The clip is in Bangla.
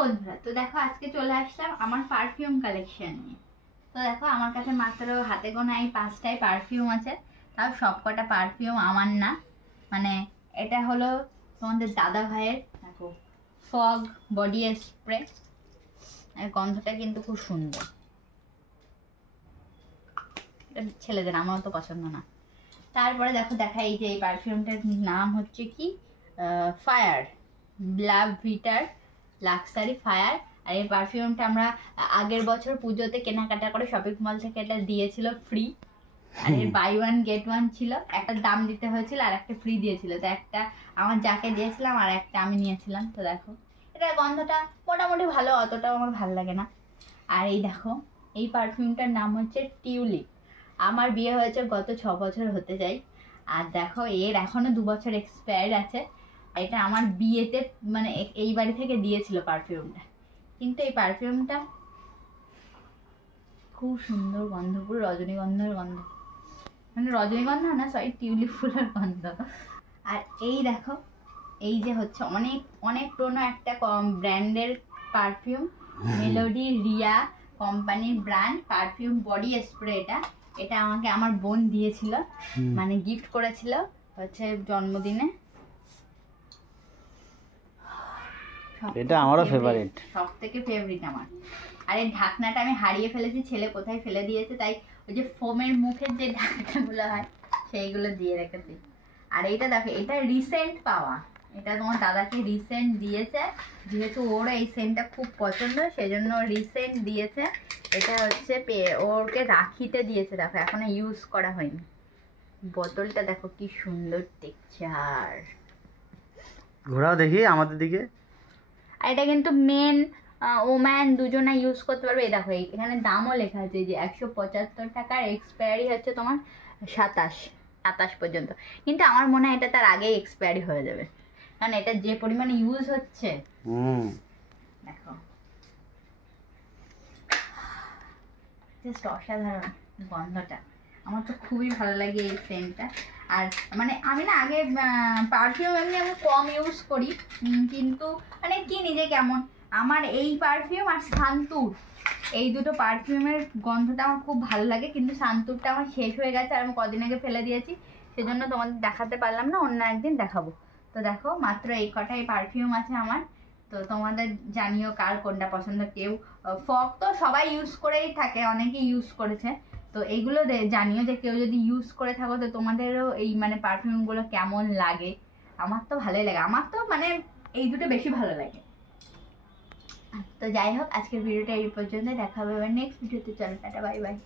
বন্ধুরা, তো দেখো আজকে চলে আসলাম আমার পারফিউম কালেকশন নিয়ে। তো দেখো আমার কাছে মাত্র হাতে গোনা এই 5টাই পারফিউম আছে। তাও সবকটা পারফিউম আমার না, মানে এটা হলো তোমাদের দাদা ভাইয়ের। দেখো ফগ বডি স্প্রে, আর গন্ধটা কিন্তু খুব সুন্দর। এটা ছেলেদের, আমার তো পছন্দ না। তারপরে দেখো এই যে এই পারফিউমটার নাম হচ্ছে কি ফায়ার, লাভ ভিটার লাক্সারি ফায়ার। আর এই পারফিউমটা আমরা আগের বছর পুজোতে কেনাকাটা করে শপিং মল থেকে এটা দিয়েছিল ফ্রি। আর এর বাই ওয়ান গেট ওয়ান ছিল, একটা দাম দিতে হয়েছিল আর একটা ফ্রি দিয়েছিল। তো একটা আমার যাকে দিয়েছিলাম আর একটা আমি নিয়েছিলাম। তো দেখো এটা গন্ধটা মোটামুটি ভালো, অতটাও আমার ভালো লাগে না। আর এই দেখো এই পারফিউমটার নাম হচ্ছে টিউলিপ। আমার বিয়ে হয়েছে গত 6 বছর হতে যায়, আর দেখো এর এখনো 2 বছর এক্সপায়ার আছে। এটা আমার বিয়েতে মানে এই বাড়ি থেকে দিয়েছিল পারফিউমটা, কিন্তু এই পারফিউমটা খুব সুন্দর গন্ধ, পুরো রজনীগন্ধার গন্ধ, মানে রজনীগন্ধা না সরি টিউলিপ ফুলের গন্ধ। আর এই দেখো এই যে হচ্ছে অনেক অনেক পুরোনো একটা ব্র্যান্ডের পারফিউম, মেলোডি রিয়া কোম্পানির ব্র্যান্ড পারফিউম বডি স্প্রে। এটা আমাকে আমার বোন দিয়েছিল, মানে গিফট করেছিল হচ্ছে জন্মদিনে। এটা আমারও ফেভারিট, সব থেকে ফেভারিট আমার। আর এই ঢাকনাটা আমি হারিয়ে ফেলেছি, ছেলে কোথায় ফেলে দিয়েছে, তাই ওই যে ফোমের মুখের যে ঢাকনাগুলো হয় সেইগুলো দিয়ে রেখেছি। আর এইটা দেখো এটা রিসেন্ট পাওয়া, এটা তোমার দাদাকে রিসেন্ট দিয়েছে, যেহেতু ওর এই সেন্টটা খুব পছন্দ সেজন্য রিসেন্ট দিয়েছে। এটা হচ্ছে ওরকে রাখিতে দিয়েছে, দেখো এখনো ইউজ করা হয়নি। বোতলটা দেখো কি সুন্দর টেক্সচার, ঘোরাও দেখি আমাদের দিকে। আর এটা কিন্তু মেন ওম্যান দুজনা ইউজ করতে পারবে। এই দেখো এখানে দামও লেখা আছে যে 175 টাকার, এক্সপায়ারি হচ্ছে তোমার 27 পর্যন্ত। কিন্তু আমার মনে হয় এটা তার আগেই এক্সপায়ারি হয়ে যাবে, কারণ এটা যে পরিমাণে ইউজ হচ্ছে। দেখো জাস্ট অসাধারণ গন্ধটা, আমার তো খুবই ভালো লাগে এই সেন্টটা। আর মানে আমি না আগে পারফিউম এমনি আমি কম ইউজ করি, কিন্তু মানে কি নিজে কেমন, আমার এই পারফিউম আর শান্তুর এই দুটো পারফিউমের গন্ধটা আমার খুব ভালো লাগে। কিন্তু শান্তুরটা আমার শেষ হয়ে গেছে আর আমি কদিন আগে ফেলে দিয়েছি, সেজন্য তোমাদের দেখাতে পারলাম না, অন্য একদিন দেখাবো। তো দেখো মাত্র এই কটাই পারফিউম আছে আমার। তো তোমাদের জানিও কার কোনটা পছন্দ। কেউ ফগ তো সবাই ইউজ করেই থাকে, অনেকেই ইউজ করেছে। তো এইগুলো জানিও যে কেউ যদি ইউজ করে থাকো তো তোমাদেরও এই মানে পারফিউমগুলো কেমন লাগে। আমার তো ভালোই লাগে, আমার তো মানে এই দুটো বেশি ভালো লাগে। তো যাই হোক আজকের ভিডিওটা এই পর্যন্ত, দেখা হবে নেক্সট ভিডিওতে। চলো টাটা, বাই বাই।